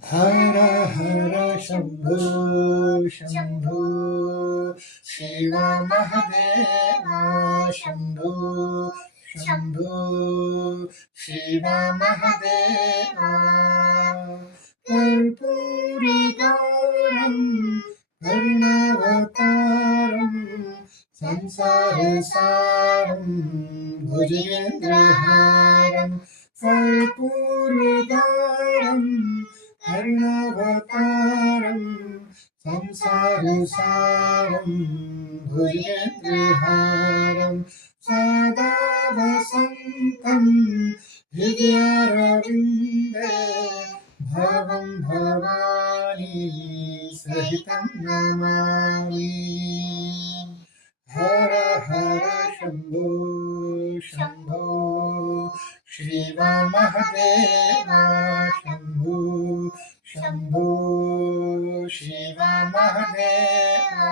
हर हर शंभो शंभो शिव महदेवा शंभो शंभो शिव महदेवा कर्पूरगौरं करुणावतारं संसारसारं भुजगेन्द्रहारं कर्पूरगौरं करुणावतारं संसारसारं भुजगेन्द्रहारं सदा वसन्तं हृदयारविन्दे भवं भवानी सहितं नमामि। हर हर शंभो शंभो शिव महदेवा शंभो शंभो शिव महदेवा।